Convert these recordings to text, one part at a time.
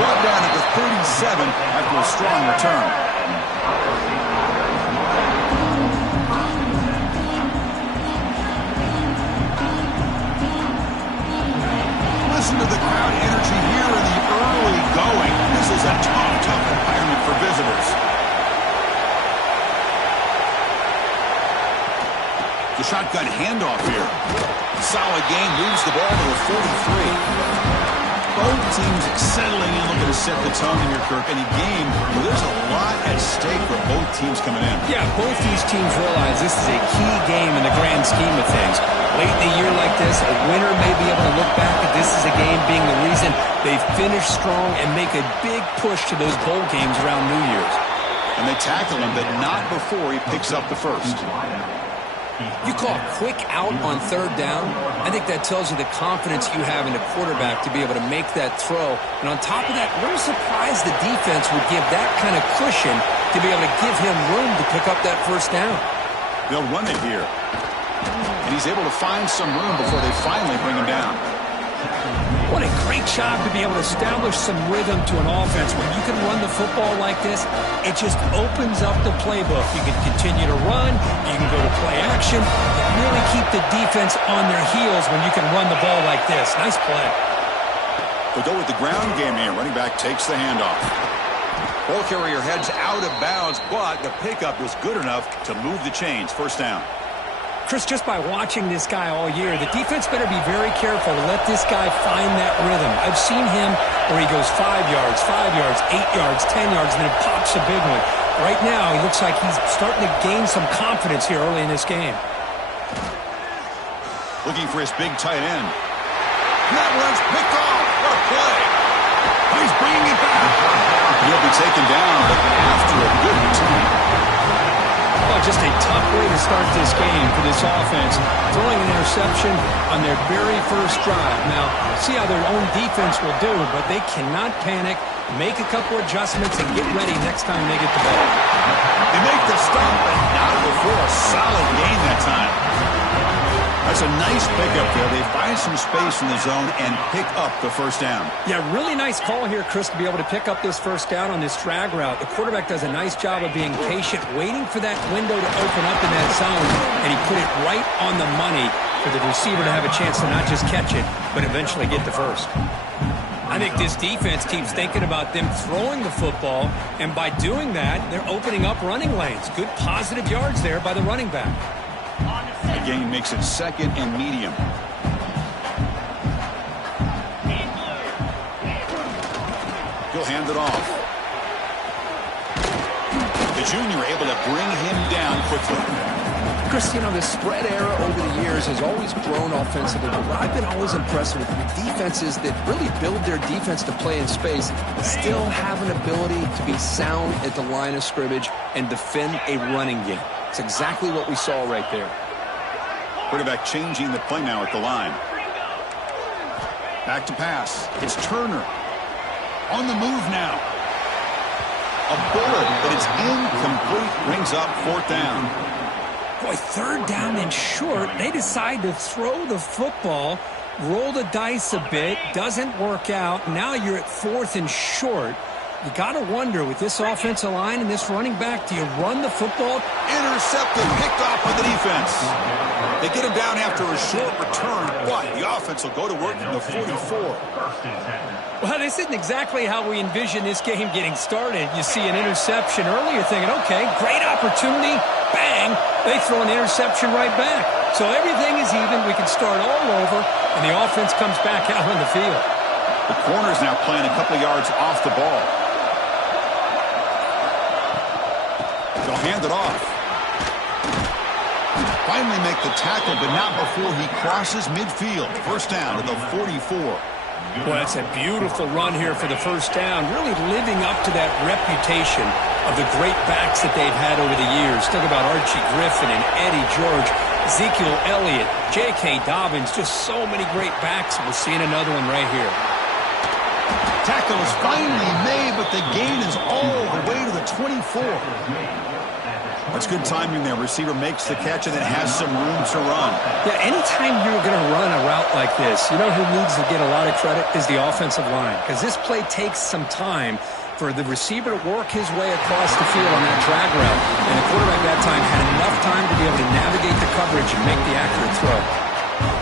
Brought down at the 37 after a strong return. Listen to the crowd energy here in the early going. This is a tough environment for visitors. The shotgun handoff here. Solid gain, moves the ball to the 43. Both teams settling in, looking to set the tone in here, Kirk. In a game where there's a lot at stake for both teams coming in. Yeah, both these teams realize this is a key game in the grand scheme of things. Late in a year like this, a winner may be able to look back at this as a game being the reason they finish strong and make a big push to those bowl games around New Year's. And they tackle him, but not before he picks up the first. You call quick out on third down. I think that tells you the confidence you have in the quarterback to be able to make that throw. And on top of that, we're surprised the defense would give that kind of cushion to be able to give him room to pick up that first down. They'll run it here. And he's able to find some room before they finally bring him down. What a great job to be able to establish some rhythm to an offense. When you can run the football like this, it just opens up the playbook. You can continue to run, you can go to play action, and really keep the defense on their heels when you can run the ball like this. Nice play. They'll go with the ground game here. Running back takes the handoff. Ball carrier heads out of bounds, but the pickup was good enough to move the chains. First down. Chris, just by watching this guy all year, the defense better be very careful to let this guy find that rhythm. I've seen him where he goes 5 yards, 5 yards, 8 yards, 10 yards, and then pops a big one. Right now, he looks like he's starting to gain some confidence here early in this game. Looking for his big tight end. That one's picked off. What a play. He's bringing it back. He'll be taken down, but after a good return. Oh, just a tough way to start this game for this offense. Throwing an interception on their very first drive. Now, see how their own defense will do, but they cannot panic, make a couple adjustments, and get ready next time they get the ball. They make the stop, but not before a solid gain that time. That's a nice pickup there. They find some space in the zone and pick up the first down. Yeah, really nice call here, Chris, to be able to pick up this first down on this drag route. The quarterback does a nice job of being patient, waiting for that window to open up in that zone, and he put it right on the money for the receiver to have a chance to not just catch it, but eventually get the first. I think this defense keeps thinking about them throwing the football, and by doing that, they're opening up running lanes. Good positive yards there by the running back. The gain makes it second and medium. He'll hand it off. The junior able to bring him down quickly. Chris, you know, the spread era over the years has always grown offensively, but what I've been always impressed with defenses that really build their defense to play in space still have an ability to be sound at the line of scrimmage and defend a running game. It's exactly what we saw right there. Quarterback changing the play now at the line. Back to pass. It's Turner. On the move now. A bullet, but it's incomplete. Brings up fourth down. Boy, third down and short. They decide to throw the football, roll the dice a bit. Doesn't work out. Now you're at fourth and short. You got to wonder, with this offensive line and this running back, do you run the football? Intercepted, picked off by the defense. They get him down after a short return, but the offense will go to work from the 44. Well, this isn't exactly how we envision this game getting started. You see an interception early, you're thinking, okay, great opportunity. Bang, they throw an interception right back. So everything is even. We can start all over, and the offense comes back out on the field. The corner's now playing a couple yards off the ball. They'll hand it off. Finally make the tackle, but not before he crosses midfield. First down to the 44. Well, that's a beautiful run here for the first down, really living up to that reputation of the great backs that they've had over the years. Talk about Archie Griffin and Eddie George, Ezekiel Elliott, J.K. Dobbins, just so many great backs. We're seeing another one right here. Tackle is finally made, but the gain is all the way to the 24. That's good timing there. Receiver makes the catch and then has some room to run. Yeah, anytime you're going to run a route like this, you know who needs to get a lot of credit is the offensive line, because this play takes some time for the receiver to work his way across the field on that drag route, and the quarterback that time had enough time to be able to navigate the coverage and make the accurate throw.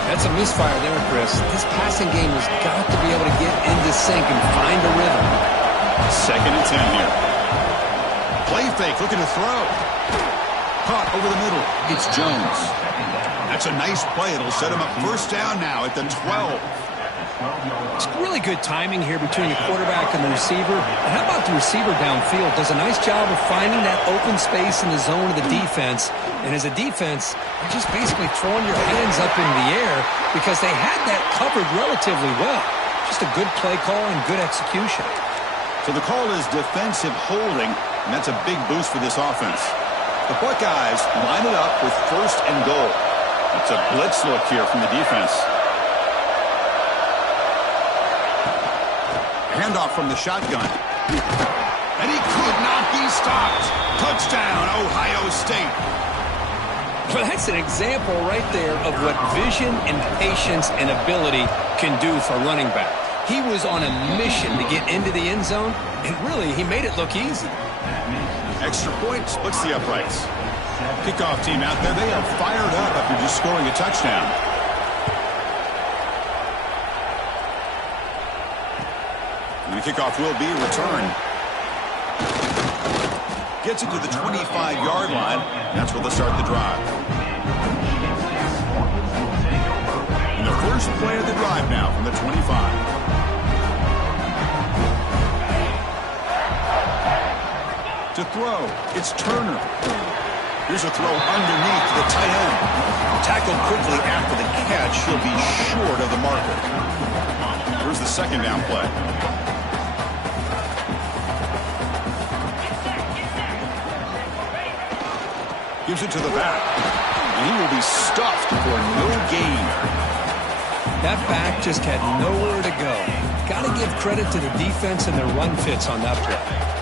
That's a misfire there, Chris. This passing game has got to be able to get into sync and find a rhythm. 2nd and 10 here. Play fake, looking to throw. Caught over the middle. It's Jones. That's a nice play. It'll set him up first down now at the 12. It's really good timing here between the quarterback and the receiver. And how about the receiver downfield? Does a nice job of finding that open space in the zone of the defense. And as a defense, you're just basically throwing your hands up in the air because they had that covered relatively well. Just a good play call and good execution. So the call is defensive holding, and that's a big boost for this offense. The Buckeyes line it up with 1st and goal. It's a blitz look here from the defense. Handoff from the shotgun. And he could not be stopped. Touchdown, Ohio State. Well, that's an example right there of what vision and patience and ability can do for a running back. He was on a mission to get into the end zone, and really, he made it look easy. Extra point splits the uprights. Kickoff team out there, they are fired up after just scoring a touchdown. And the kickoff will be returned. Gets it to the 25-yard line. That's where they'll start the drive. And the first play of the drive now from the 25. To throw, it's Turner. Here's a throw underneath the tight end. Tackled quickly after the catch. He'll be short of the marker. Here's the 2nd down play. Gives it to the back. And he will be stuffed for no gain. That back just had nowhere to go. Got to give credit to the defense and their run fits on that play.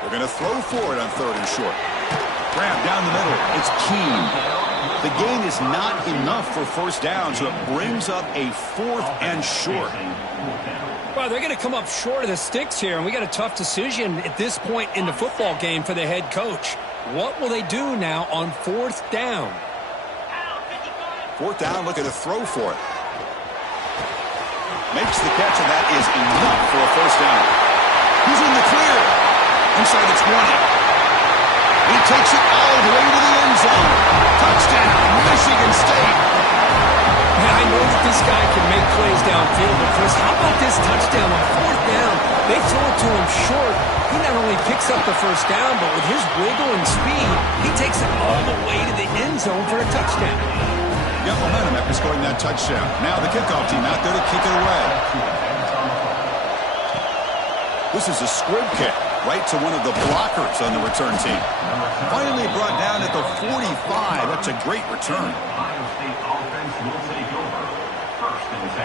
They're going to throw for it on 3rd and short. Grab down the middle. It's Keene. The gain is not enough for first down, so it brings up a 4th and short. Well, they're going to come up short of the sticks here, and we got a tough decision at this point in the football game for the head coach. What will they do now on 4th down? 4th down, looking to throw for it. Makes the catch, and that is enough for a first down. He's in the clear. Inside the 20. He takes it all the way to the end zone. Touchdown, Michigan State. Man, I know that this guy can make plays downfield, but Chris, how about this touchdown on 4th down? They throw it to him short. He not only picks up the first down, but with his wiggle and speed, he takes it all the way to the end zone for a touchdown. Got momentum after scoring that touchdown. Now the kickoff team out there to kick it away. This is a squib kick right to one of the blockers on the return team. Finally brought down at the 45. That's a great return.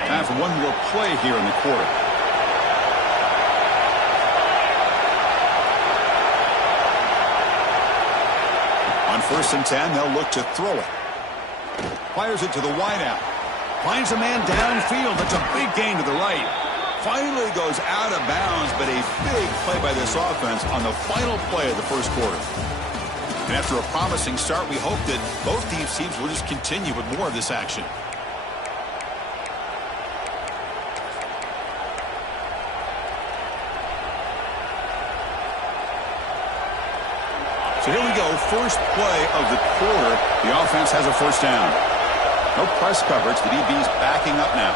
Time for one more play here in the quarter. On 1st and 10, they'll look to throw it. Fires it to the wideout. Finds a man downfield. That's a big gain to the right. Finally goes out of bounds, but a big play by this offense on the final play of the first quarter. And after a promising start, we hope that both these teams will just continue with more of this action. So here we go, first play of the quarter. The offense has a first down. No press coverage. The DB's backing up now.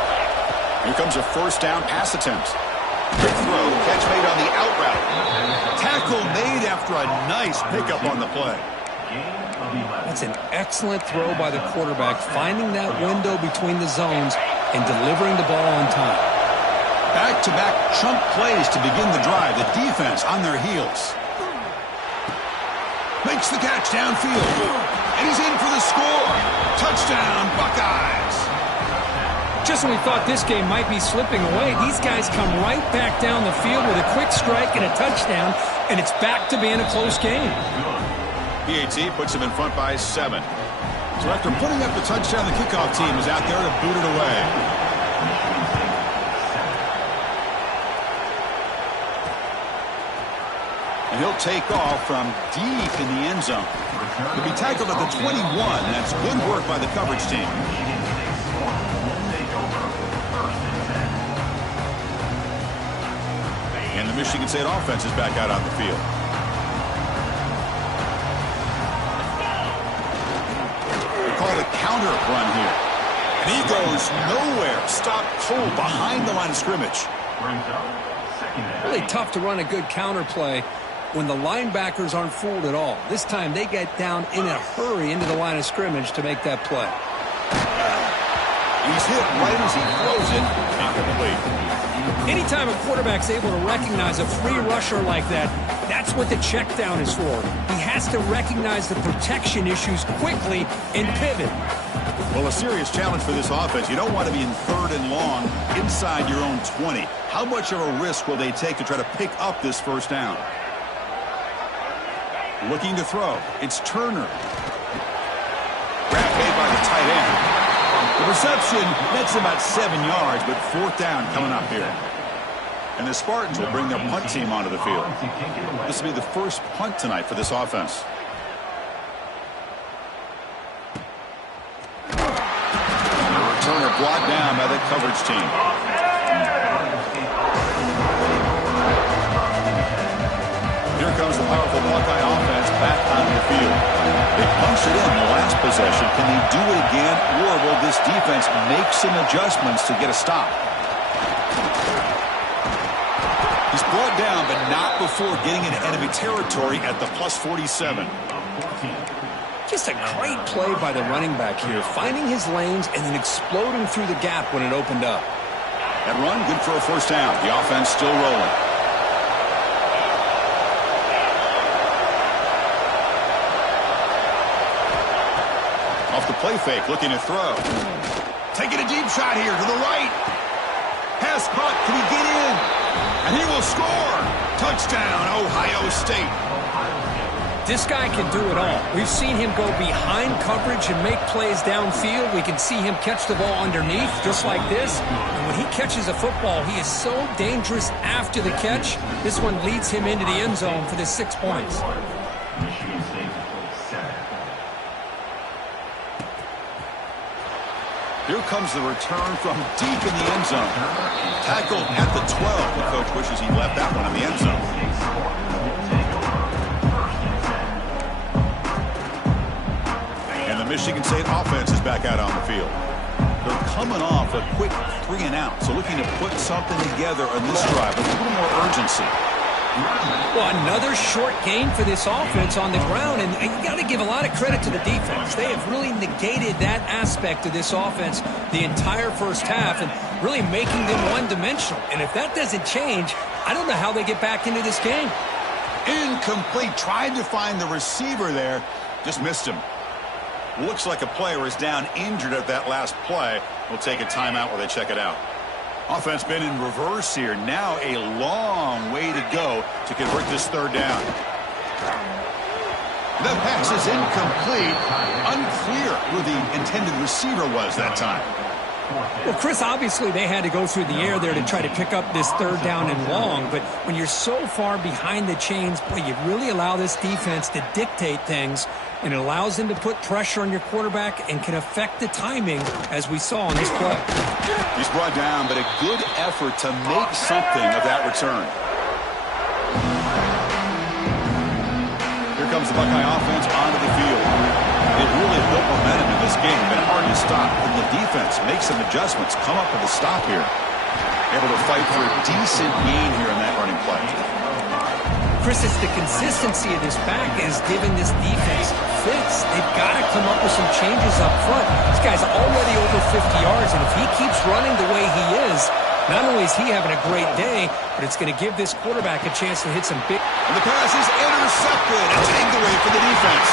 Here comes a first down pass attempt. Quick throw, catch made on the out route. Tackle made after a nice pickup on the play. That's an excellent throw by the quarterback, finding that window between the zones and delivering the ball on time. Back-to-back chunk plays to begin the drive. The defense on their heels. Makes the catch downfield. And he's in for the score. Touchdown, Buckeyes. Just just when we thought this game might be slipping away, these guys come right back down the field with a quick strike and a touchdown, and it's back to being a close game. PAT puts them in front by 7. So after putting up the touchdown, the kickoff team is out there to boot it away. And he'll take off from deep in the end zone. He'll be tackled at the 21. That's good work by the coverage team. And the Michigan State offense is back out on the field. They call it a counter run here. And he goes nowhere. Stopped cold behind the line of scrimmage. Really tough to run a good counter play when the linebackers aren't fooled at all. This time they get down in a hurry into the line of scrimmage to make that play. He's hit right as he throws it. Incomplete. Anytime a quarterback's able to recognize a free rusher like that, that's what the check down is for. He has to recognize the protection issues quickly and pivot. Well, a serious challenge for this offense. You don't want to be in 3rd and long inside your own 20. How much of a risk will they take to try to pick up this first down? Looking to throw. It's Turner. Grab made by the tight end. The reception, that's about 7 yards, but 4th down coming up here. And the Spartans will bring their punt team onto the field. This will be the first punt tonight for this offense. The returner brought down by the coverage team. Here comes the powerful Buckeye offense back onto the field. They punched it in the last possession. Can they do it again, or will this defense make some adjustments to get a stop? He's brought down, but not before getting into enemy territory at the +47. Just a great play by the running back here, finding his lanes and then exploding through the gap when it opened up. That run, good for a first down. The offense still rolling. Off the play fake, looking to throw. Taking a deep shot here to the right. Pass caught, can he get in? And he will score. Touchdown, Ohio State. This guy can do it all. We've seen him go behind coverage and make plays downfield. We can see him catch the ball underneath, just like this. And when he catches a football, he is so dangerous after the catch. This one leads him into the end zone for the 6 points. Here comes the return from deep in the end zone. Tackled at the 12. The coach wishes he left that one in the end zone. And the Michigan State offense is back out on the field. They're coming off a quick 3 and out, so looking to put something together on this drive with a little more urgency. Well, another short gain for this offense on the ground, and you got to give a lot of credit to the defense. They have really negated that aspect of this offense the entire first half and really making them one-dimensional. And if that doesn't change, I don't know how they get back into this game. Incomplete. Tried to find the receiver there. Just missed him. Looks like a player is down injured at that last play. We'll take a timeout while they check it out. Offense been in reverse here. Now a long way to go to convert this 3rd down. The pass is incomplete. Unclear who the intended receiver was that time. Well, Chris, obviously they had to go through the air there to try to pick up this 3rd down and long, but when you're so far behind the chains, boy, you really allow this defense to dictate things, and it allows them to put pressure on your quarterback and can affect the timing, as we saw on this play. He's brought down, but a good effort to make something of that return. Here comes the Buckeye offense onto the field. They really built momentum in this game. Been hard to stop. And the defense makes some adjustments. Come up with a stop here. Able to fight for a decent gain here in that running play. Chris, it's the consistency of this back is giving this defense fits. They've got to come up with some changes up front. This guy's already over 50 yards, and if he keeps running the way he is, not only is he having a great day, but it's going to give this quarterback a chance to hit some big... And the pass is intercepted. A takeaway for the defense.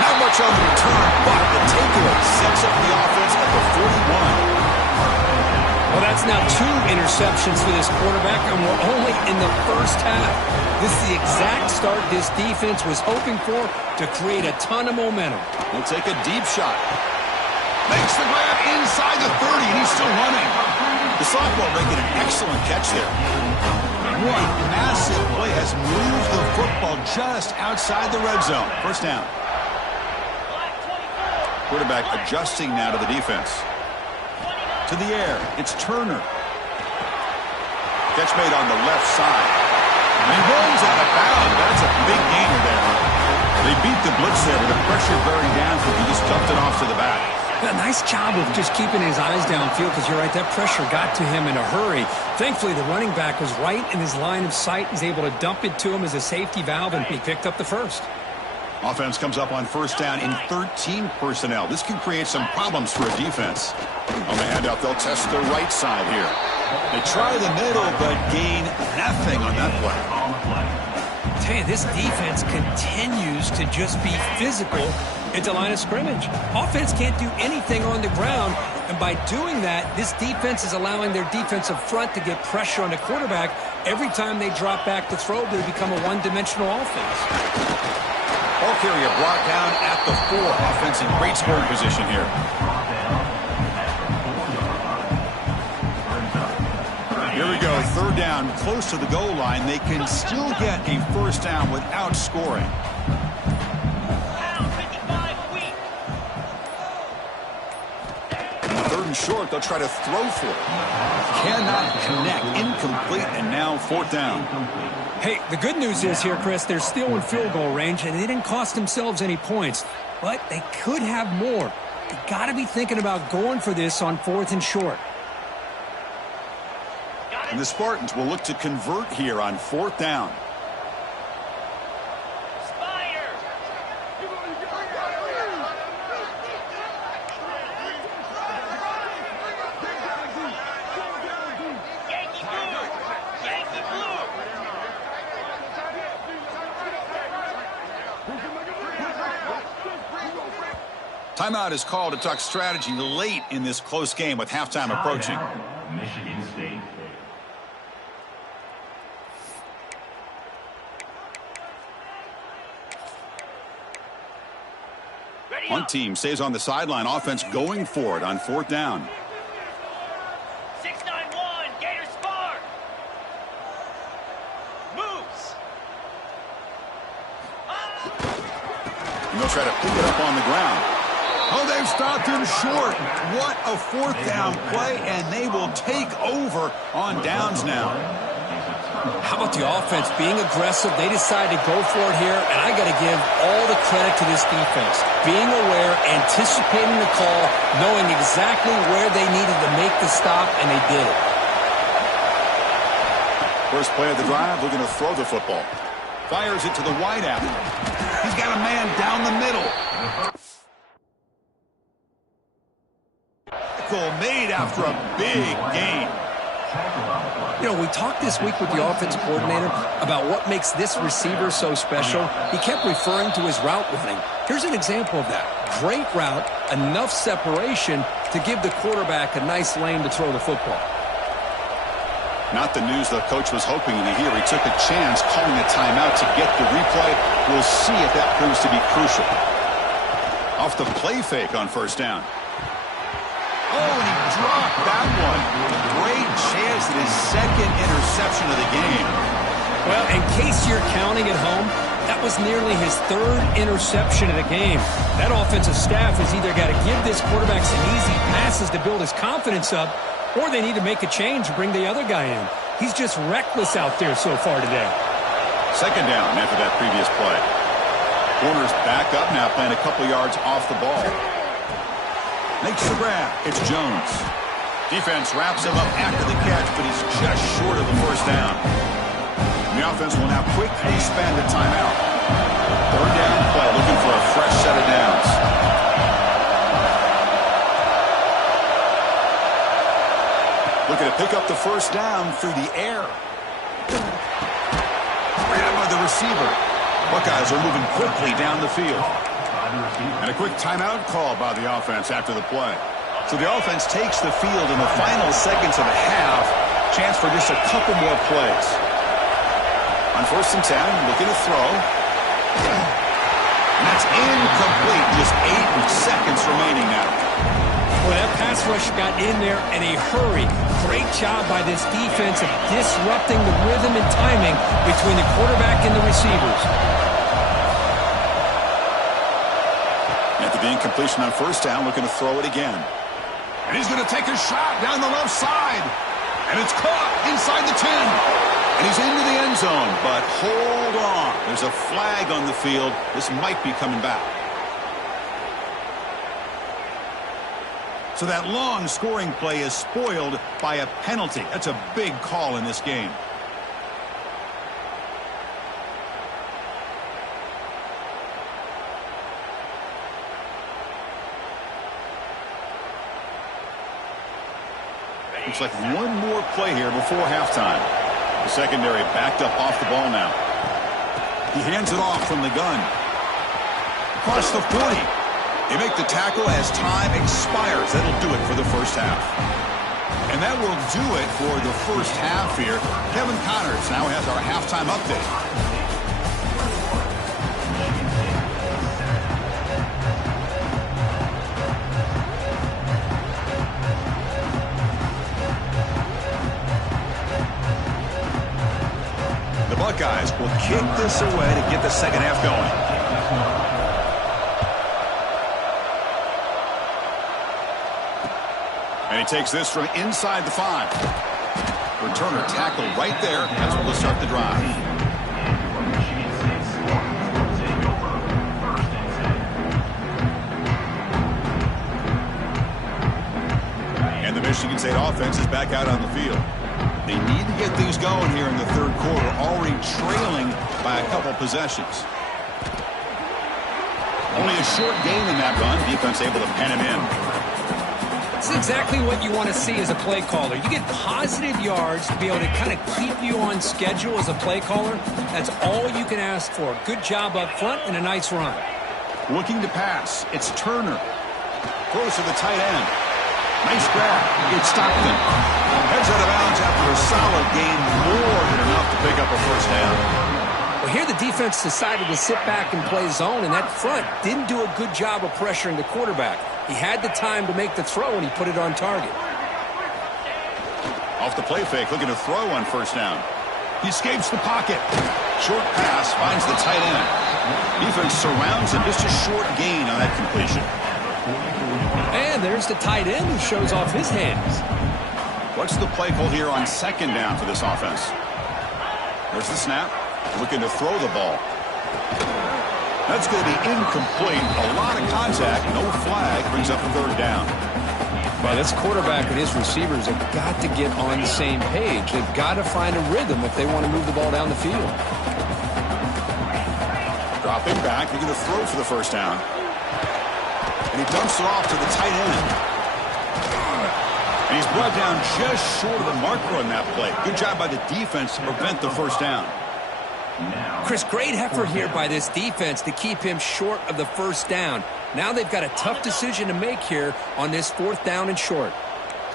Not much on the return, but the takeaway sets up the offense at the 41. That's now 2 interceptions for this quarterback, and we're only in the first half. This is the exact start this defense was hoping for to create a ton of momentum. He'll take a deep shot. Makes the grab inside the 30, and he's still running. The sophomore making an excellent catch there. One massive play has moved the football just outside the red zone. First down. Quarterback adjusting now to the defense. To the air, it's Turner. Catch made on the left side. And he runs out of bounds. That's a big gainer there. They beat the blitz there with the pressure bearing down, so he just dumped it off to the back. A nice job of just keeping his eyes downfield, because you're right, that pressure got to him in a hurry. Thankfully, the running back was right in his line of sight. He's able to dump it to him as a safety valve, and he picked up the first. Offense comes up on first down in 13 personnel. This can create some problems for a defense. On the handoff, they'll test the right side here. They try the middle, but gain nothing on that play. I tell you, this defense continues to just be physical at the line of scrimmage. Offense can't do anything on the ground, and by doing that, this defense is allowing their defensive front to get pressure on the quarterback. Every time they drop back to throw, they become a one-dimensional offense. Ball carrier brought down at the 4. Offense in great scoring position here. Here we go. Third down, close to the goal line. They can still get a first down without scoring. Third and short, they'll try to throw for it. Cannot connect. Incomplete, and now fourth down. Hey, the good news is here, Chris, they're still in field goal range, and they didn't cost themselves any points. But they could have more. They got to be thinking about going for this on 4th and short. And the Spartans will look to convert here on 4th down. Timeout is called to talk strategy late in this close game with halftime approaching. Michigan State. One team stays on the sideline. Offense going for it on 4th down. 6-9-1, Gator Spark. Moves. And they'll try to pick it up on the ground. Oh, they've stopped him short. What a 4th down play, and they will take over on downs now. How about the offense being aggressive? They decided to go for it here, and I got to give all the credit to this defense. Being aware, anticipating the call, knowing exactly where they needed to make the stop, and they did it. First play of the drive, looking to throw the football. Fires it to the wideout. He's got a man down the middle. Made after a big gain. You know, we talked this week with the offensive coordinator about what makes this receiver so special. He kept referring to his route running. Here's an example of that. Great route, enough separation to give the quarterback a nice lane to throw the football. Not the news the coach was hoping to hear. He took a chance calling a timeout to get the replay. We'll see if that proves to be crucial. Off the play fake on first down. Oh, and he dropped that one. Great chance at his second interception of the game. Well, in case you're counting at home, that was nearly his 3rd interception of the game. That offensive staff has either got to give this quarterback some easy passes to build his confidence up, or they need to make a change and bring the other guy in. He's just reckless out there so far today. Second down after that previous play. Corners back up now, playing a couple yards off the ball. Makes the grab. It's Jones. Defense wraps him up after the catch, but he's just short of the first down. And the offense will now quickly spend a timeout. Third down play, looking for a fresh set of downs. Looking to pick up the first down through the air. Grabbed by the receiver. Buckeyes are moving quickly down the field. And a quick timeout call by the offense after the play. So the offense takes the field in the final seconds of the half. Chance for just a couple more plays. On 1st and 10, looking to throw. And that's incomplete. Just 8 seconds remaining now. Well, that pass rush got in there in a hurry. Great job by this defense of disrupting the rhythm and timing between the quarterback and the receivers. After the incompletion on 1st down, looking to throw it again. And he's going to take a shot down the left side. And it's caught inside the 10. And he's into the end zone. But hold on. There's a flag on the field. This might be coming back. So that long scoring play is spoiled by a penalty. That's a big call in this game. Looks like one more play here before halftime. The secondary backed up off the ball now. He hands it off from the gun. Across the 40. They make the tackle as time expires. That'll do it for the first half. And that will do it for the first half here. Kevin Connors now has our halftime update. The Buckeyes will kick this away to get the second half going. And he takes this from inside the 5. Returner tackle right there. That's where we'll start the drive. And the Michigan State offense is back out on the field. They need to get things going here in the third quarter, already trailing by a couple possessions. Only a short gain in that run. Defense able to pen him in. That's exactly what you want to see as a play caller. You get positive yards to be able to kind of keep you on schedule as a play caller. That's all you can ask for. Good job up front and a nice run. Looking to pass. It's Turner. Close to the tight end. Nice grab. It's Stockton. Heads out of bounds after a solid gain. More than enough to pick up a first down. Well, here the defense decided to sit back and play zone, and that front didn't do a good job of pressuring the quarterback. He had the time to make the throw, and he put it on target. Off the play fake, looking to throw on 1st down. He escapes the pocket. Short pass, finds the tight end. Defense surrounds him. Just a short gain on that completion. And there's the tight end who shows off his hands. What's the play call here on 2nd down for this offense? There's the snap. Looking to throw the ball. That's going to be incomplete. A lot of contact. No flag. Brings up 3rd down. Well, this quarterback and his receivers have got to get on the same page. They've got to find a rhythm if they want to move the ball down the field. Dropping back. Looking to throw for the 1st down. And he dumps it off to the tight end. And he's brought down just short of the marker on that play. Good job by the defense to prevent the 1st down. Chris, great effort here by this defense to keep him short of the 1st down. Now they've got a tough decision to make here on this 4th down and short.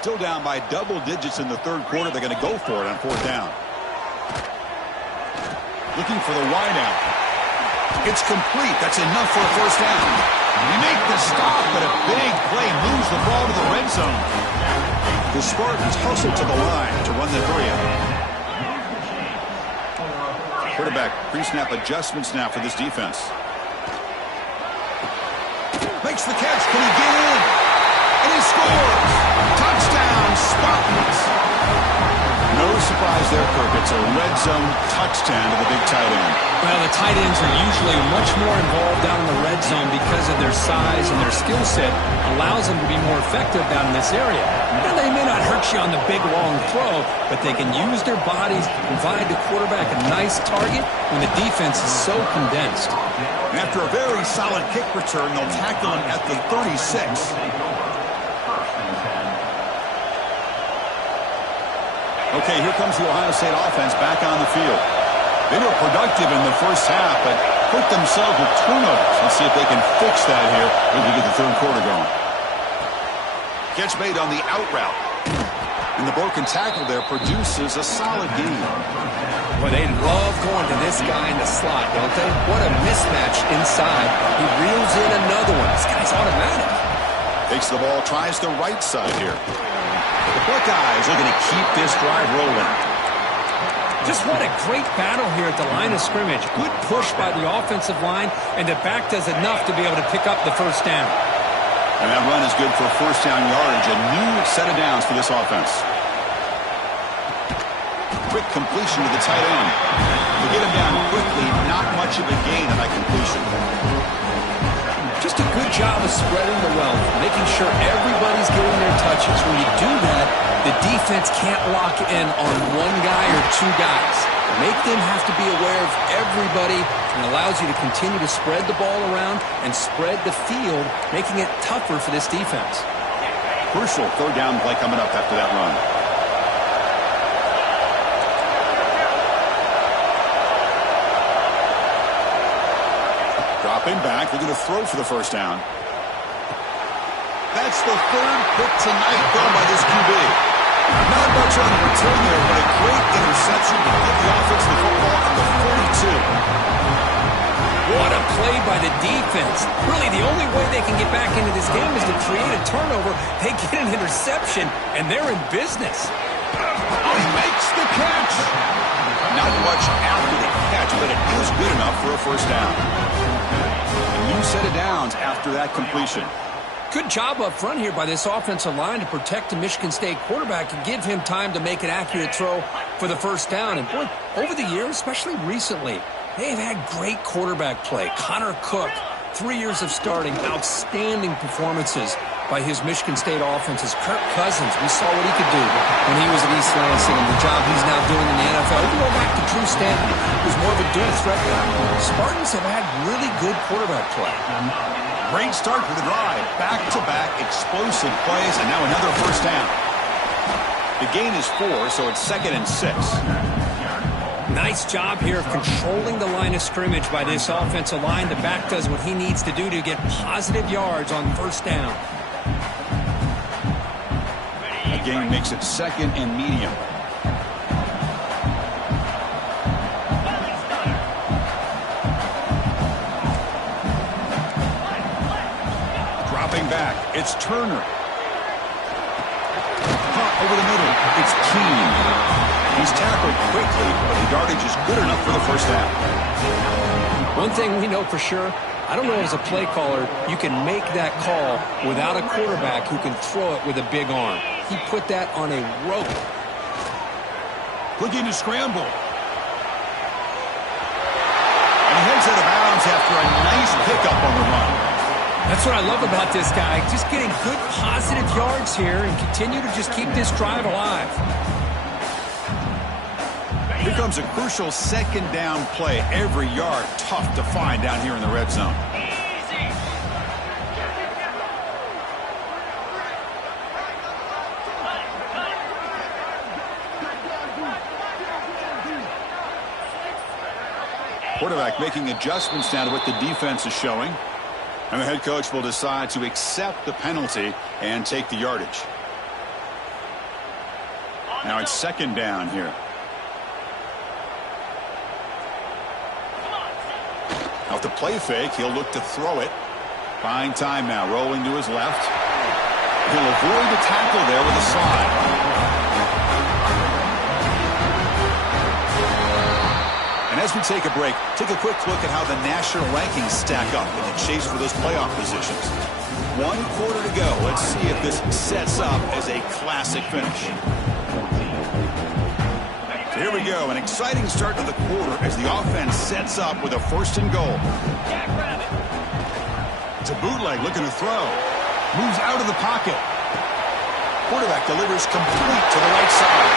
Still down by double digits in the 3rd quarter. They're going to go for it on 4th down. Looking for the wide out. It's complete. That's enough for a 1st down. They make the stop, but a big play moves the ball to the red zone. The Spartans hustle to the line to run the 3. Quarterback pre-snap adjustments now for this defense. Makes the catch. Can he get in? And he scores. Touchdown, Spartans. No surprise there, Kirk. It's a red zone touchdown to the big tight end. Well, the tight ends are usually much more involved down in the red zone because of their size and their skill set allows them to be more effective down in this area. Now, they may not hurt you on the big, long throw, but they can use their bodies to provide the quarterback a nice target when the defense is so condensed. And after a very solid kick return, they'll tackle him at the 36. Okay, here comes the Ohio State offense back on the field. They were productive in the 1st half, but hurt themselves with turnovers. Let's see if they can fix that here when we get the 3rd quarter going. Catch made on the out route. And the broken tackle there produces a solid gain. Well, they love going to this guy in the slot, don't they? What a mismatch inside. He reels in another one. This guy's automatic. Takes the ball, tries the right side here. The Buckeyes looking to keep this drive rolling. Just what a great battle here at the line of scrimmage. Good push by the offensive line, and the back does enough to be able to pick up the first down. And that run is good for first down yardage. A new set of downs for this offense. Quick completion to the tight end. To get him down quickly, not much of a gain on that completion. Just a good job of spreading the wealth, making sure everybody's getting their touches. When you do that, the defense can't lock in on one guy or two guys. Make them have to be aware of everybody, and allows you to continue to spread the ball around and spread the field, making it tougher for this defense. Crucial third down play coming up after that run. Dropping back, looking to throw for the first down. That's the third pick tonight thrown by this QB. Not much on the return there, but a great interception to get the offense the football at the 42. What a play by the defense. Really, the only way they can get back into this game is to create a turnover. They get an interception, and they're in business. Oh, he makes the catch. Not much after the catch, but it is good enough for a first down. A new set of downs after that completion. Good job up front here by this offensive line to protect the Michigan State quarterback and give him time to make an accurate throw for the first down. And, boy, over the years, especially recently, they've had great quarterback play. Connor Cook, 3 years of starting, outstanding performances by his Michigan State offenses. Kirk Cousins, we saw what he could do when he was at East Lansing, and the job he's now doing in the NFL. Even go back to Drew Stanton, who's more of a dual threat guy. Spartans have had really good quarterback play. Great start to the drive. Back-to-back explosive plays, and now another first down. The gain is 4, so it's 2nd and 6. Nice job here of controlling the line of scrimmage by this offensive line. The back does what he needs to do to get positive yards on first down. A gain makes it 2nd and medium. Dropping back, it's Turner. Hot over the middle, it's Keene. He's tackled quickly, but the yardage is good enough for the first down. One thing we know for sure, I don't know as a play caller, you can make that call without a quarterback who can throw it with a big arm. He put that on a rope. Looking to scramble. And he heads out of bounds after a nice pickup on the run. That's what I love about this guy. Just getting good positive yards here and continue to just keep this drive alive. Here comes a crucial 2nd down play. Every yard tough to find down here in the red zone. Quarterback making adjustments now to what the defense is showing. And the head coach will decide to accept the penalty and take the yardage. Now it's 2nd down here. Off the play fake, he'll look to throw it. Fine time now, rolling to his left. He'll avoid the tackle there with a slide. And as we take a break, take a quick look at how the national rankings stack up in the chase for those playoff positions. 1 quarter to go. Let's see if this sets up as a classic finish. Here we go, an exciting start to the quarter as the offense sets up with a 1st and goal. It's a bootleg looking to throw. Moves out of the pocket. Quarterback delivers complete to the right side.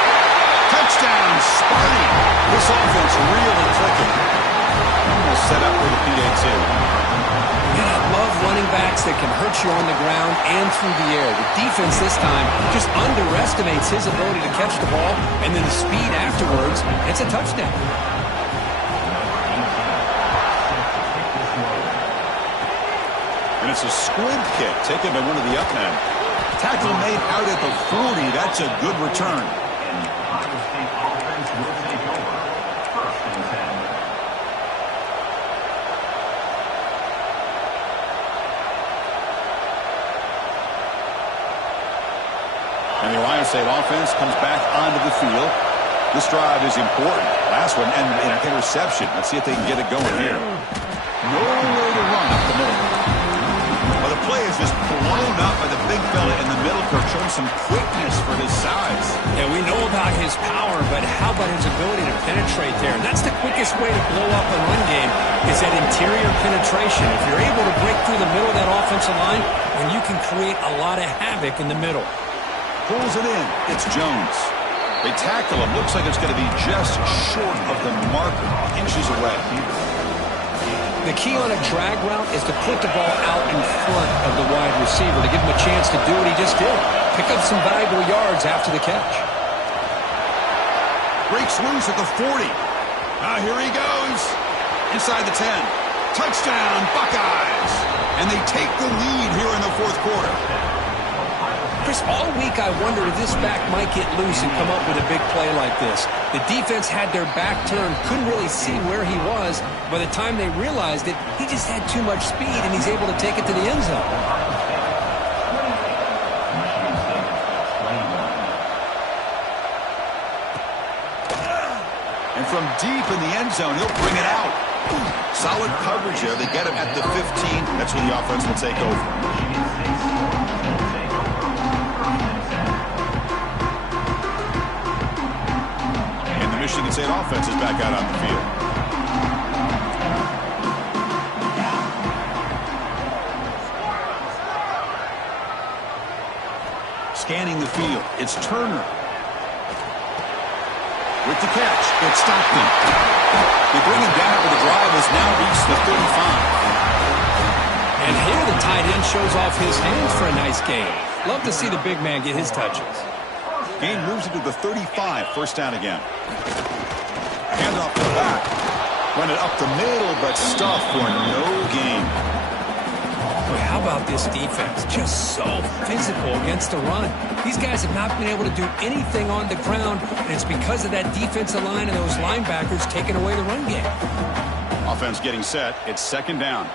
Touchdown, Sparty. This offense really clicking. Almost set up for the PAT. And I love running backs that can hurt you on the ground and through the air. The defense this time just underestimates his ability to catch the ball, and then the speed afterwards, it's a touchdown. And it's a squib kick taken by one of the up men. Tackle made out at the 40. That's a good return. And the Ohio State offense will take over. First and 10. And the Ohio State offense comes back onto the field. This drive is important. Last one and an interception. Let's see if they can get it going here. Nowhere to run up the middle. Well, the play is just blown up by the big fella in the middle, Kirk, showing some quickness for his size. Yeah, we know about his power, but how about his ability to penetrate there? And that's the quickest way to blow up a run game is that interior penetration. If you're able to break through the middle of that offensive line, then you can create a lot of havoc in the middle. Pulls it in. It's Jones. They tackle him. Looks like it's going to be just short of the marker, inches away. The key on a drag route is to put the ball out in front of the wide receiver to give him a chance to do what he just did. Pick up some valuable yards after the catch. Breaks loose at the 40. Here he goes. Inside the 10. Touchdown, Buckeyes. And they take the lead here in the fourth quarter. Chris, all week I wondered if this back might get loose and come up with a big play like this. The defense had their back turned, couldn't really see where he was. By the time they realized it, he just had too much speed, and he's able to take it to the end zone. And from deep in the end zone, he'll bring it out. Solid coverage there. They get him at the 15. That's when the offense will take over. Michigan State offense is back out on the field. Scanning the field. It's Turner. With the catch. It's Stockton. They bring him down, but the drive has now reached the 35. And here the tight end shows off his hands for a nice gain. Love to see the big man get his touches. Gain moves it to the 35. First down again. Hand off the back. Run it up the middle, but stuffed for no gain. Boy, how about this defense? Just so physical against the run. These guys have not been able to do anything on the ground, and it's because of that defensive line and those linebackers taking away the run game. Offense getting set. It's second down.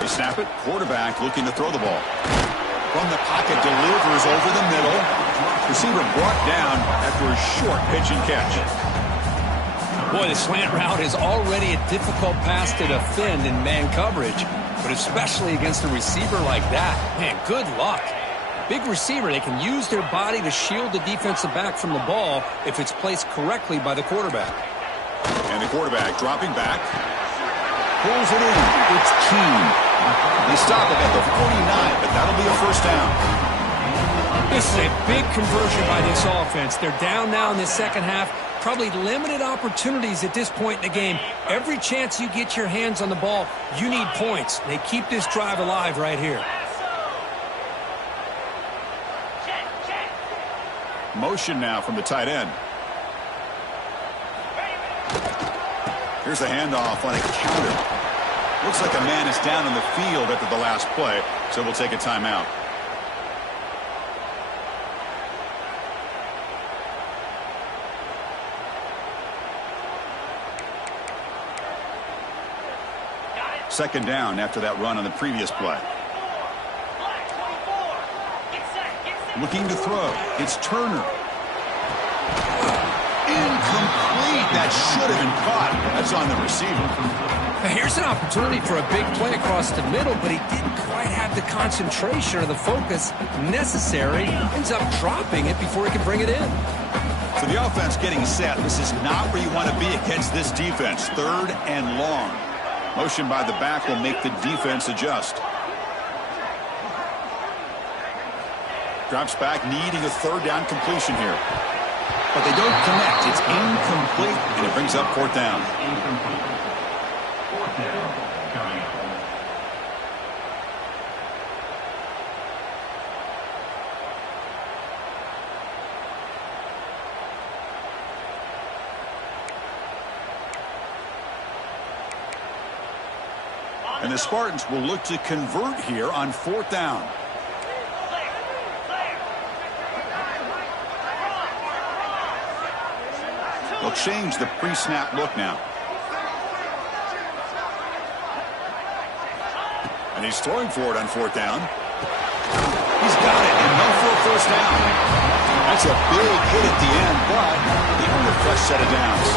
They snap it. Quarterback looking to throw the ball. From the pocket, delivers over the middle. Receiver brought down after a short pitch and catch. Boy, the slant route is already a difficult pass to defend in man coverage, but especially against a receiver like that. Man, good luck. Big receiver, they can use their body to shield the defensive back from the ball if it's placed correctly by the quarterback. And the quarterback dropping back. Pulls it in. It's Keene. They stop it at the 49, but that'll be a first down. This is a big conversion by this offense. They're down now in the second half. Probably limited opportunities at this point in the game. Every chance you get your hands on the ball, you need points. They keep this drive alive right here. Motion now from the tight end. Here's a handoff on a counter. Looks like a man is down on the field after the last play, so we'll take a timeout. Second down after that run on the previous play. Looking to throw. It's Turner. Incomplete. That should have been caught. That's on the receiver. Here's an opportunity for a big play across the middle, but he didn't quite have the concentration or the focus necessary. Ends up dropping it before he can bring it in. So the offense getting set. This is not where you want to be against this defense. Third and long. Motion by the back will make the defense adjust. Drops back, needing a third down completion here. But they don't connect. It's incomplete, and it brings up fourth down. Incomplete. Fourth down coming up. And the Spartans will look to convert here on 4th down. They'll change the pre-snap look now. And he's throwing for it on 4th down. He's got it, and no for a first down. That's a big hit at the end, but he earned a fresh set of downs.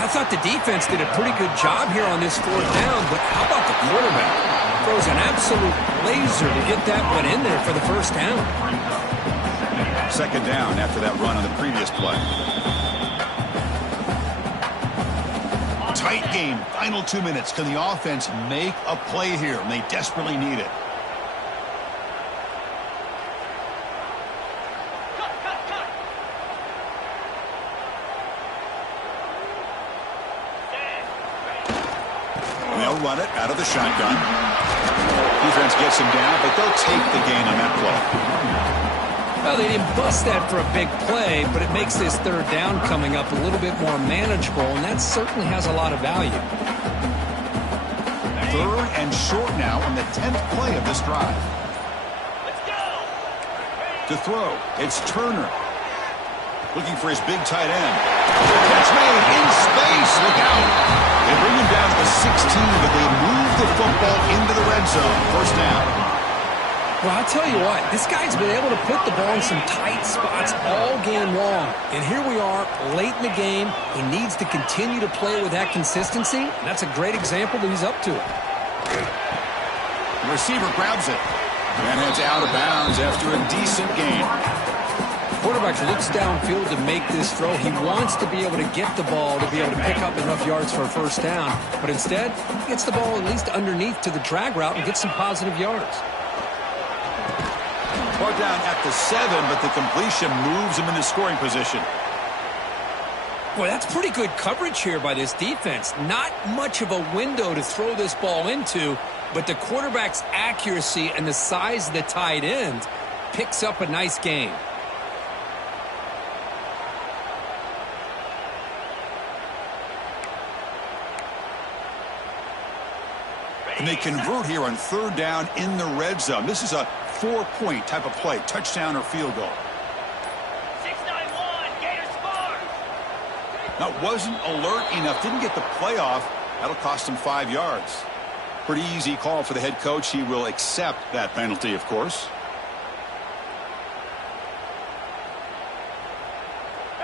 I thought the defense did a pretty good job here on this 4th down, but how about the quarterback? Throws an absolute laser to get that one in there for the first down. 2nd down after that run on the previous play. Tight game, final 2 minutes. Can the offense make a play here? And they desperately need it. And they'll run it out of the shotgun. Defense gets him down, but they'll take the gain on that play. Well, they didn't bust that for a big play, but it makes this 3rd down coming up a little bit more manageable, and that certainly has a lot of value. 3rd and short now on the 10th play of this drive. Let's go. To throw, it's Turner. Looking for his big tight end. Catch made in space. Look out. They bring him down to the 16, but they move the football into the red zone. First down. Well, I'll tell you what, this guy's been able to put the ball in some tight spots all game long. And here we are, late in the game. He needs to continue to play with that consistency. And that's a great example that he's up to it. The receiver grabs it and heads out of bounds after a decent gain. Quarterback looks downfield to make this throw. He wants to be able to get the ball to be able to pick up enough yards for a first down. But instead, he gets the ball at least underneath to the drag route and gets some positive yards. Brought down at the 7, but the completion moves him into scoring position. Boy, that's pretty good coverage here by this defense. Not much of a window to throw this ball into, but the quarterback's accuracy and the size of the tight end picks up a nice gain. And they convert here on 3rd down in the red zone. This is a 4-point type of play, touchdown or field goal. 6-9-1, Gators score. Now, wasn't alert enough, didn't get the play off. That'll cost him 5 yards. Pretty easy call for the head coach. He will accept that penalty, of course.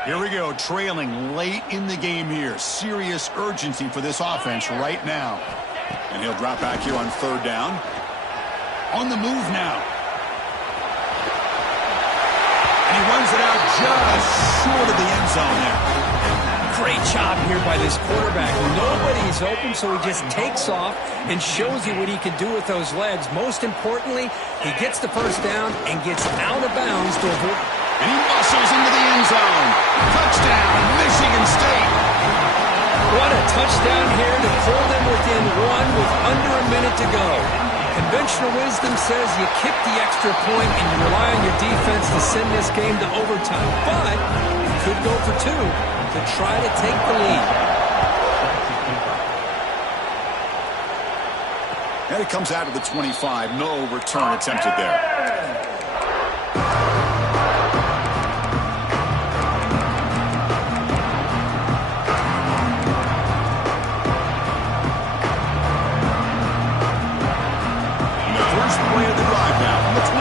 Here we go, trailing late in the game here. Serious urgency for this offense right now. And he'll drop back here on 3rd down. On the move now. And he runs it out just short of the end zone there. Great job here by this quarterback. Nobody's open, so he just takes off and shows you what he can do with those legs. Most importantly, he gets the first down and gets out of bounds to avoid. And he muscles into the end zone. Touchdown, Michigan State. What a touchdown here to pull them within 1 with under a minute to go. Conventional wisdom says you kick the extra point and you rely on your defense to send this game to overtime. But you could go for 2 to try to take the lead. And it comes out of the 25. No return attempted there. Play of the drive now on the 25.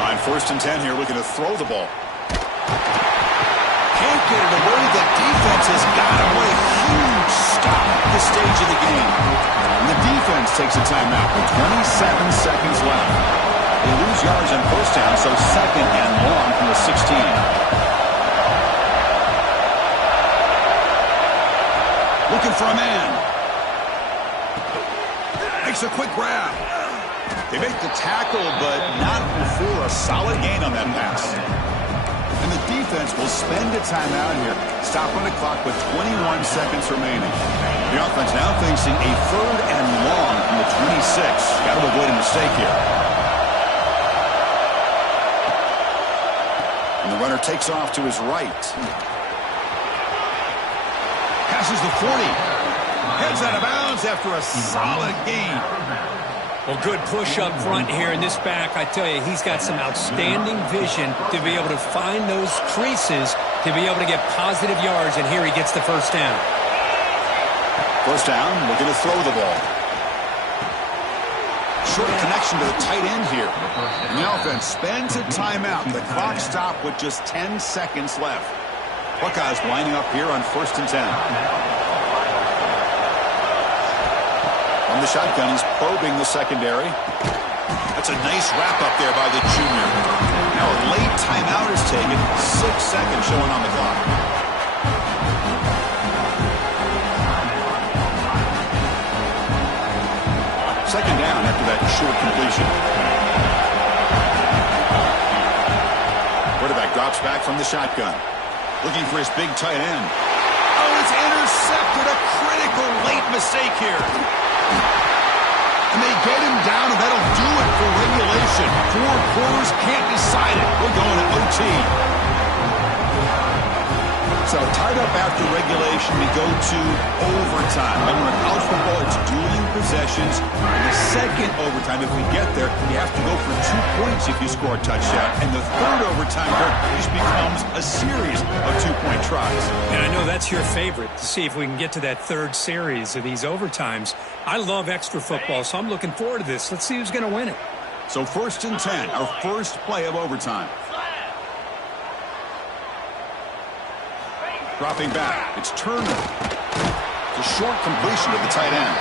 On 1st and 10 here, looking to throw the ball. Can't get it away. The defense has got him. What a huge stop at this stage of the game. And the defense takes a timeout with 27 seconds left. They lose yards on first down, so 2nd and long from the 16. Looking for a man. Makes a quick grab. They make the tackle, but not before a solid gain on that pass. And the defense will spend a timeout here. Stop on the clock with 21 seconds remaining. The offense now facing a 3rd and long from the 26. Got to avoid a mistake here. And the runner takes off to his right. Passes the 40. Heads out of bounds after a solid gain. Well, good push up front here, and this back, I tell you, he's got some outstanding vision to be able to find those creases to be able to get positive yards, and here he gets the first down. First down, looking to throw the ball. Short connection to the tight end here. And the offense spends a timeout. The clock stopped with just 10 seconds left. Buckeyes lining up here on 1st and 10. On the shotgun, he's probing the secondary. That's a nice wrap up there by the junior. Now a late timeout is taken. 6 seconds showing on the clock. Second down after that short completion. Quarterback drops back from the shotgun. Looking for his big tight end. Oh, it's intercepted. A critical late mistake here. And they get him down, and that'll do it for regulation. 4 quarters, can't decide it. We're going to OT. So tied up after regulation, we go to overtime. Remember, in college football, it's dueling possessions. In the second overtime, if we get there, you have to go for 2 points if you score a touchdown. And the third overtime, just becomes a series of 2-point tries. And I know that's your favorite, to see if we can get to that third series of these overtimes. I love extra football, so I'm looking forward to this. Let's see who's going to win it. So 1st and 10, our first play of overtime. Dropping back, it's Turner. It's a short completion to the tight end.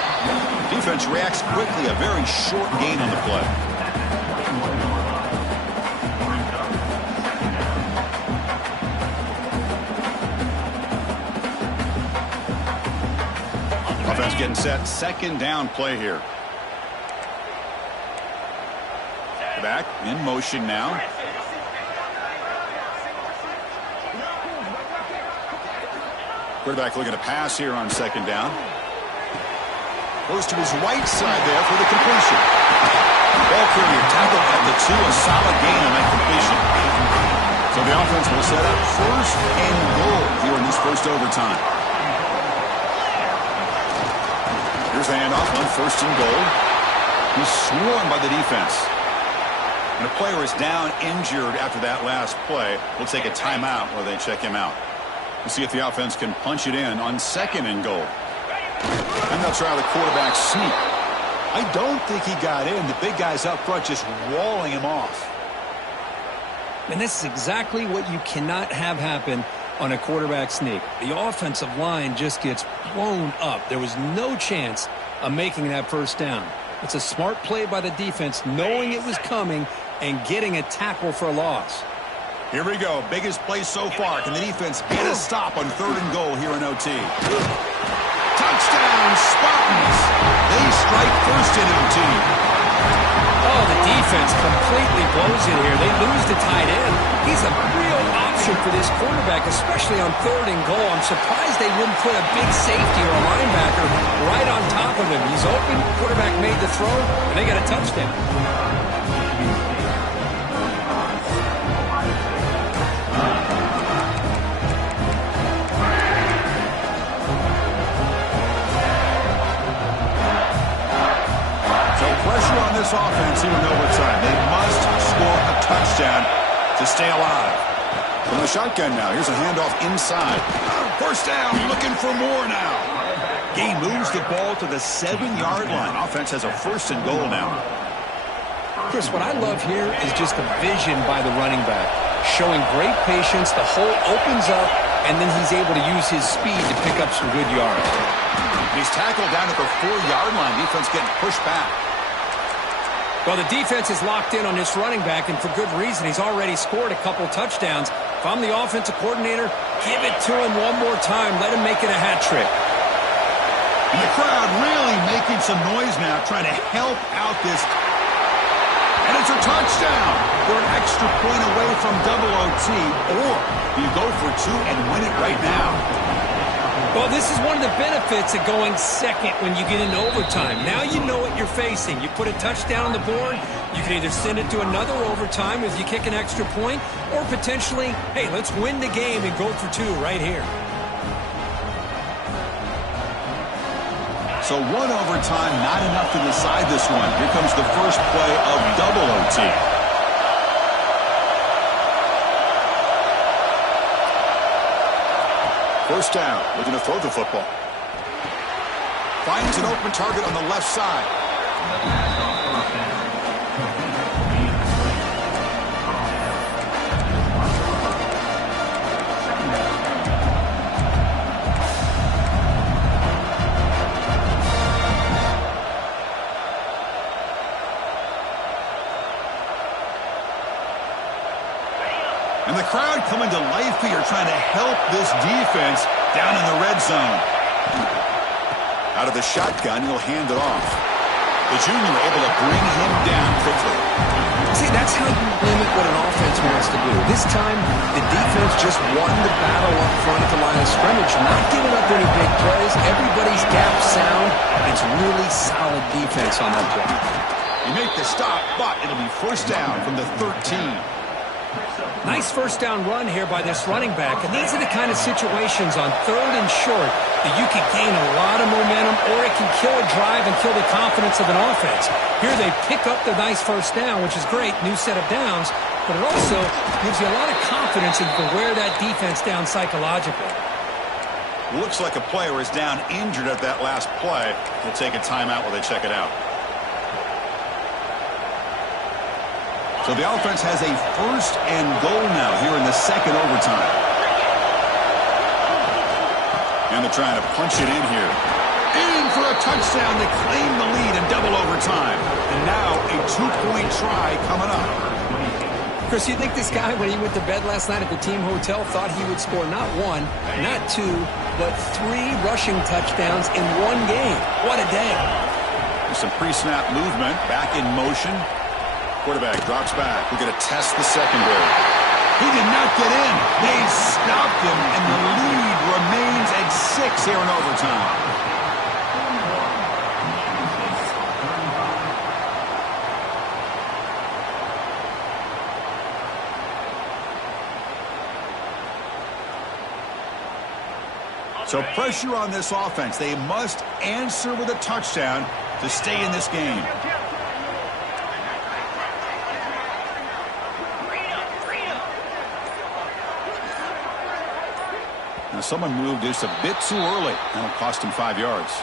Defense reacts quickly, a very short gain on the play. Offense getting set, second down play here. Back, in motion now. Quarterback looking to pass here on second down. Goes to his right side there for the completion. Ball carrier tackled at the 2, a solid gain on that completion. So the offense will set up 1st and goal here in this first overtime. Here's the handoff on 1st and goal. He's swarmed by the defense. And a player is down injured after that last play. We'll take a timeout while they check him out. We'll see if the offense can punch it in on 2nd and goal. And they'll try the quarterback sneak. I don't think he got in. The big guy's up front just walling him off. And this is exactly what you cannot have happen on a quarterback sneak. The offensive line just gets blown up. There was no chance of making that first down. It's a smart play by the defense, knowing it was coming and getting a tackle for a loss. Here we go. Biggest play so far. Can the defense get a stop on 3rd and goal here in OT? Touchdown, Spartans. They strike first in OT. Oh, the defense completely blows it here. They lose the tight end. He's a real option for this quarterback, especially on 3rd and goal. I'm surprised they wouldn't put a big safety or a linebacker right on top of him. He's open. Quarterback made the throw, and they got a touchdown. This offense here in overtime. They must score a touchdown to stay alive. From the shotgun now. Here's a handoff inside. First down, looking for more now. Game moves the ball to the 7-yard line. Offense has a 1st and goal now. Chris, what I love here is just the vision by the running back. Showing great patience. The hole opens up, and then he's able to use his speed to pick up some good yards. He's tackled down at the 4-yard line. Defense getting pushed back. Well, the defense is locked in on this running back, and for good reason. He's already scored a couple touchdowns. If I'm the offensive coordinator, give it to him one more time. Let him make it a hat trick. And the crowd really making some noise now, trying to help out this. And it's a touchdown. They're an extra point away from double OT, or you go for 2 and win it right now. Well, this is one of the benefits of going second when you get into overtime. Now you know what you're facing. You put a touchdown on the board, you can either send it to another overtime if you kick an extra point, or potentially, hey, let's win the game and go for 2 right here. So one overtime, not enough to decide this one. Here comes the first play of double OT. First down, looking to throw the football. Finds an open target on the left side. And the crowd coming to life here, trying to help this defense down in the red zone. Out of the shotgun, he'll hand it off. The junior able to bring him down quickly. See, that's how you limit what an offense wants to do. This time, the defense just won the battle up front at the line of scrimmage, not giving up any big plays. Everybody's gap sound. It's really solid defense on that play. You make the stop, but it'll be first down from the 13. Nice first down run here by this running back. And these are the kind of situations on 3rd and short that you can gain a lot of momentum, or it can kill a drive and kill the confidence of an offense. Here they pick up the nice first down, which is great, new set of downs, but it also gives you a lot of confidence in you can wear that defense down psychologically. Looks like a player is down injured at that last play. They'll take a timeout while they check it out. So the offense has a first and goal now here in the second overtime. And they're trying to punch it in here. In for a touchdown to claim the lead in double overtime. And now a 2-point try coming up. Chris, you think this guy, when he went to bed last night at the team hotel, thought he would score not 1, not 2, but 3 rushing touchdowns in one game? What a day. There's some pre-snap movement, back in motion. Quarterback drops back. We're going to test the secondary. He did not get in. They stopped him, and the lead remains at 6 here in overtime. So pressure on this offense. They must answer with a touchdown to stay in this game. Someone moved just a bit too early. That'll cost him 5 yards.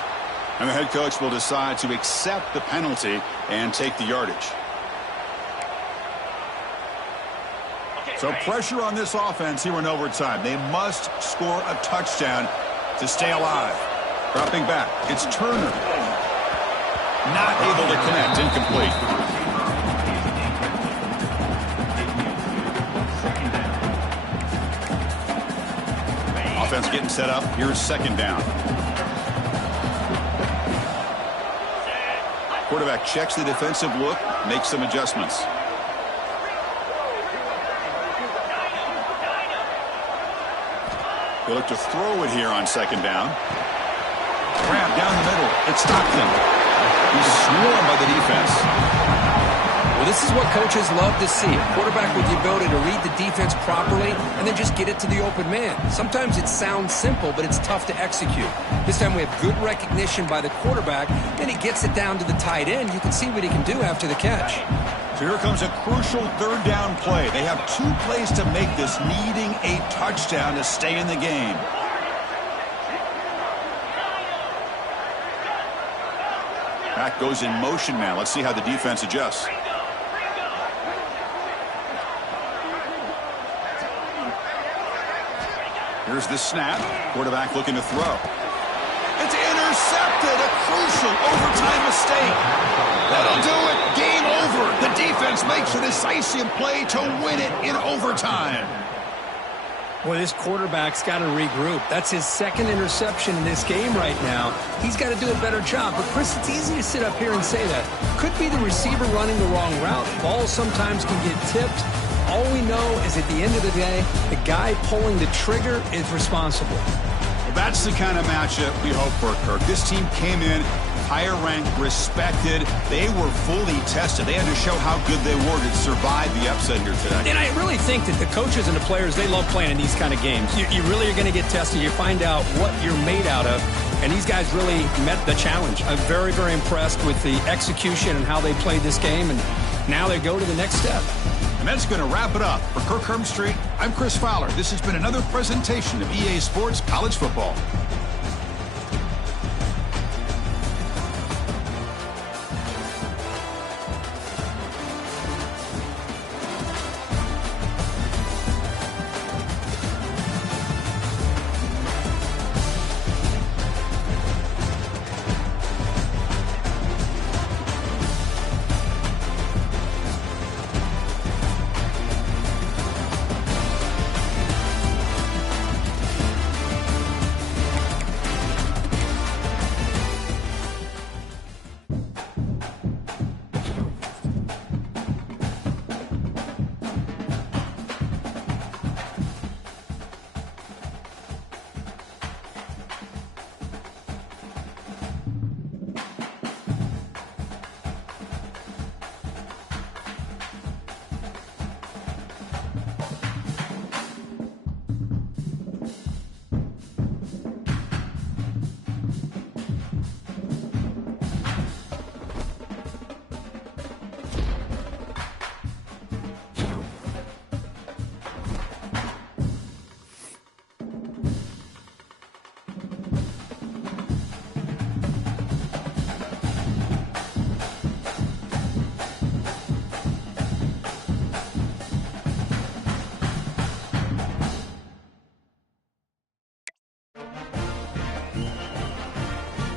And the head coach will decide to accept the penalty and take the yardage. So pressure on this offense here in overtime. They must score a touchdown to stay alive. Dropping back. It's Turner. Not able to connect. Incomplete. Offense getting set up. Here's second down. Quarterback checks the defensive look, makes some adjustments. They look to throw it here on second down. Grab down the middle. It's Stockton. He's swarmed by the defense. Well, this is what coaches love to see. A quarterback with the ability to read the defense properly and then just get it to the open man. Sometimes it sounds simple, but it's tough to execute. This time we have good recognition by the quarterback, and he gets it down to the tight end. You can see what he can do after the catch. So here comes a crucial third down play. They have 2 plays to make this, needing a touchdown to stay in the game. Back goes in motion now. Let's see how the defense adjusts. Here's the snap. Quarterback looking to throw. It's intercepted. A crucial overtime mistake. That'll do it. Game over. The defense makes a decisive play to win it in overtime. Boy, this quarterback's got to regroup. That's his second interception in this game right now. He's got to do a better job. But, Chris, it's easy to sit up here and say that. Could be the receiver running the wrong route. Balls sometimes can get tipped. All we know is at the end of the day, the guy pulling the trigger is responsible. Well, that's the kind of matchup we hope for, Kirk. This team came in higher ranked, respected. They were fully tested. They had to show how good they were to survive the upset here today. And I really think that the coaches and the players, they love playing in these kind of games. You really are going to get tested. You find out what you're made out of. And these guys really met the challenge. I'm very, very impressed with the execution and how they played this game, and now they go to the next step. And that's going to wrap it up. For Kirk Herbstreit, I'm Chris Fowler. This has been another presentation of EA Sports College Football.